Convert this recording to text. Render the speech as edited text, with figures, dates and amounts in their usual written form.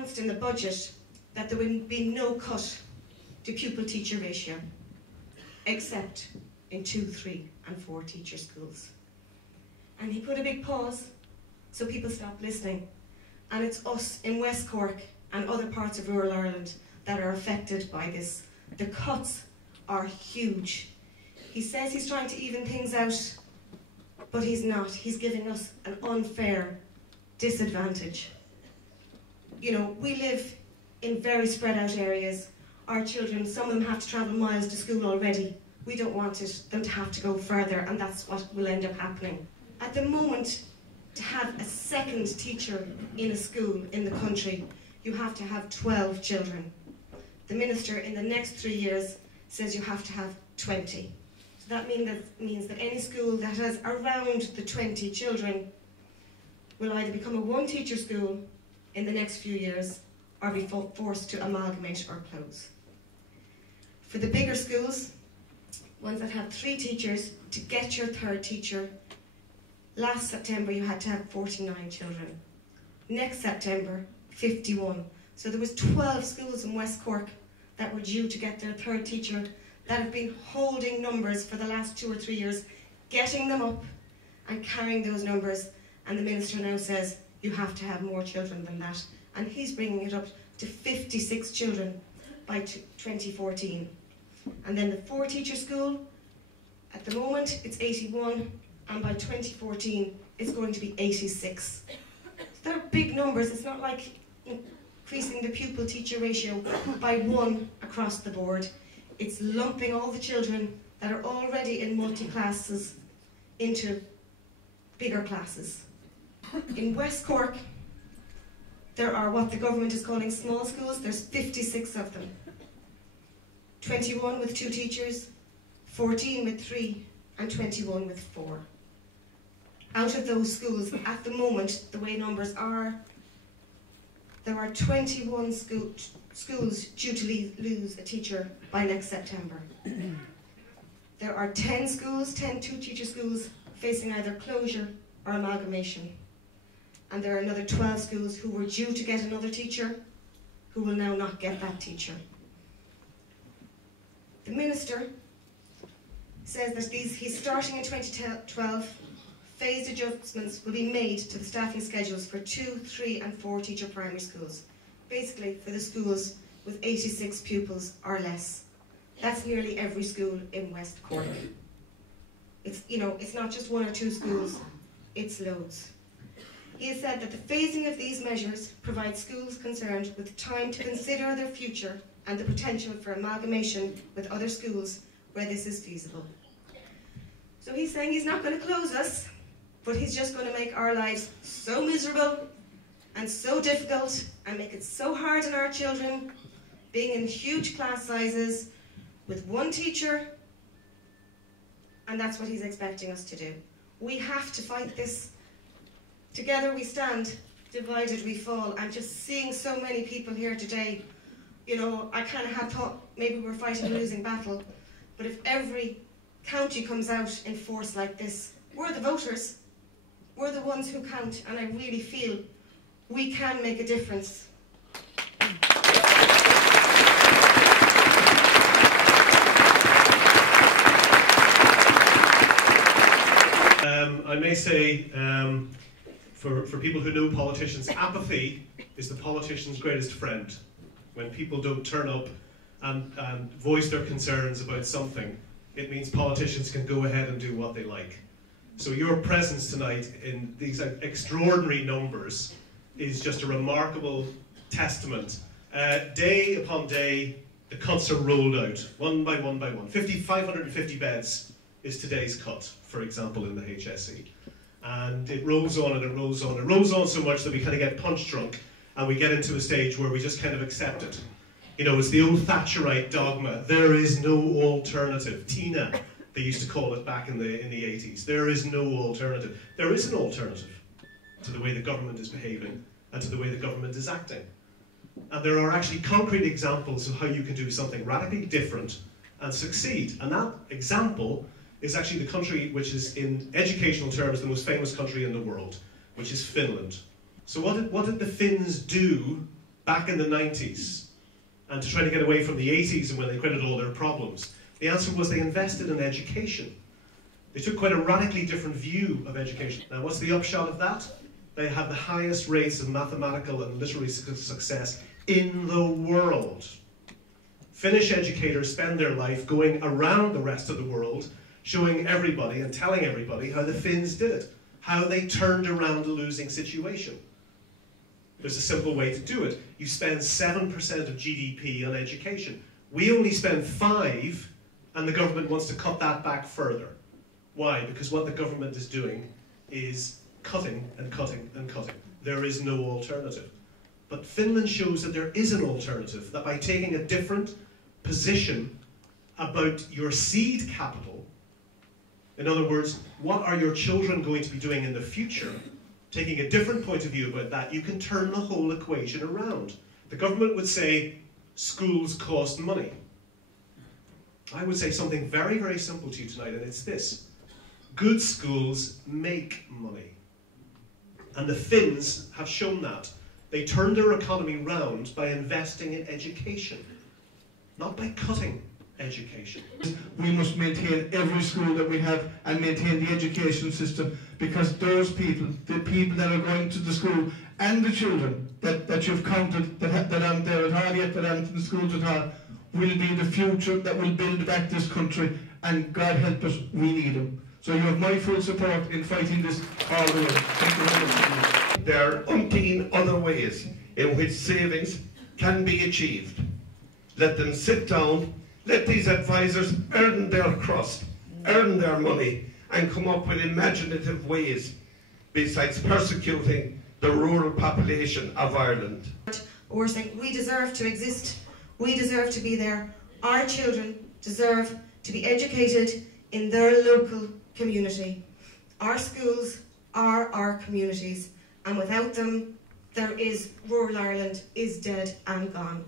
announced in the budget that there would be no cut to pupil-teacher ratio, except in 2, 3 and 4 teacher schools. And he put a big pause, so people stopped listening. And it's us in West Cork and other parts of rural Ireland that are affected by this. The cuts are huge. He says he's trying to even things out, but he's not. He's giving us an unfair disadvantage. You know, we live in very spread out areas. Our children, some of them have to travel miles to school already. We don't want them to have to go further, and that's what will end up happening. At the moment, to have a second teacher in a school in the country, you have to have 12 children. The minister in the next 3 years says you have to have 20. So that means that any school that has around the 20 children will either become a one-teacher school in the next few years or be forced to amalgamate or close. For the bigger schools, ones that have 3 teachers, to get your third teacher, last September you had to have 49 children. Next September, 51. So there was 12 schools in West Cork that were due to get their third teacher that have been holding numbers for the last 2 or 3 years, getting them up and carrying those numbers, and the minister now says you have to have more children than that, and he's bringing it up to 56 children by 2014. And then the 4-teacher school, at the moment it's 81, and by 2014 it's going to be 86. So they're big numbers. It's not like increasing the pupil-teacher ratio by 1 across the board. It's lumping all the children that are already in multi-classes into bigger classes. In West Cork, there are what the government is calling small schools. There's 56 of them. 21 with 2 teachers, 14 with 3, and 21 with 4. Out of those schools, at the moment, the way numbers are, there are 21 schools due to lose a teacher by next September. There are 10 schools, 10 two-teacher schools, facing either closure or amalgamation. And there are another 12 schools who were due to get another teacher, who will now not get that teacher. The minister says that he's starting in 2012, phased adjustments will be made to the staffing schedules for 2, 3 and 4 teacher primary schools. Basically for the schools with 86 pupils or less. That's nearly every school in West Cork. It's, you know, it's not just 1 or 2 schools, it's loads. He has said that the phasing of these measures provides schools concerned with time to consider their future and the potential for amalgamation with other schools where this is feasible. So he's saying he's not going to close us, but he's just going to make our lives so miserable and so difficult and make it so hard on our children, being in huge class sizes with 1 teacher, and that's what he's expecting us to do. We have to fight this. Together we stand, divided we fall. I'm just seeing so many people here today. You know, I kind of had thought maybe we're fighting a losing battle, but if every county comes out in force like this, we're the voters. We're the ones who count, and I really feel we can make a difference. I may say, for people who know politicians, apathy is the politician's greatest friend. When people don't turn up and voice their concerns about something, it means politicians can go ahead and do what they like. So your presence tonight in these extraordinary numbers is just a remarkable testament. Day upon day, the cuts are rolled out, one by one by one. 550 beds is today's cut, for example, in the HSE. And it rolls on and it rolls on. It rolls on so much that we kind of get punch drunk and we get into a stage where we just kind of accept it. You know, it's the old Thatcherite dogma. There is no alternative. Tina, they used to call it back in the 80s. There is no alternative. There is an alternative to the way the government is behaving and to the way the government is acting. And there are actually concrete examples of how you can do something radically different and succeed. And that example is actually the country which is, in educational terms, the most famous country in the world, which is Finland. So what did the Finns do back in the 90s and to try to get away from the 80s and when they created all their problems? The answer was they invested in education. They took quite a radically different view of education. Now, what's the upshot of that? They have the highest rates of mathematical and literary success in the world. Finnish educators spend their life going around the rest of the world, showing everybody and telling everybody how the Finns did it, how they turned around a losing situation. There's a simple way to do it. You spend 7% of GDP on education. We only spend 5%, and the government wants to cut that back further. Why? Because what the government is doing is cutting and cutting and cutting. There is no alternative. But Finland shows that there is an alternative, that by taking a different position about your seed capital, in other words, what are your children going to be doing in the future, taking a different point of view about that, you can turn the whole equation around. The government would say, schools cost money. I would say something very, very simple to you tonight, and it's this. Good schools make money. And the Finns have shown that. They turned their economy round by investing in education, not by cutting education. We must maintain every school that we have and maintain the education system, because those people, the people that are going to the school and the children that you've counted that aren't there at all yet, that aren't in the schools at all, will be the future that will build back this country, and God help us, we need them. So you have my full support in fighting this all the way. Thank you very much. There are umpteen other ways in which savings can be achieved. Let them sit down, let these advisors earn their crust, earn their money, and come up with imaginative ways besides persecuting the rural population of Ireland. We're saying we deserve to exist, we deserve to be there, our children deserve to be educated in their local community. Our schools are our communities, and without them, rural Ireland is dead and gone.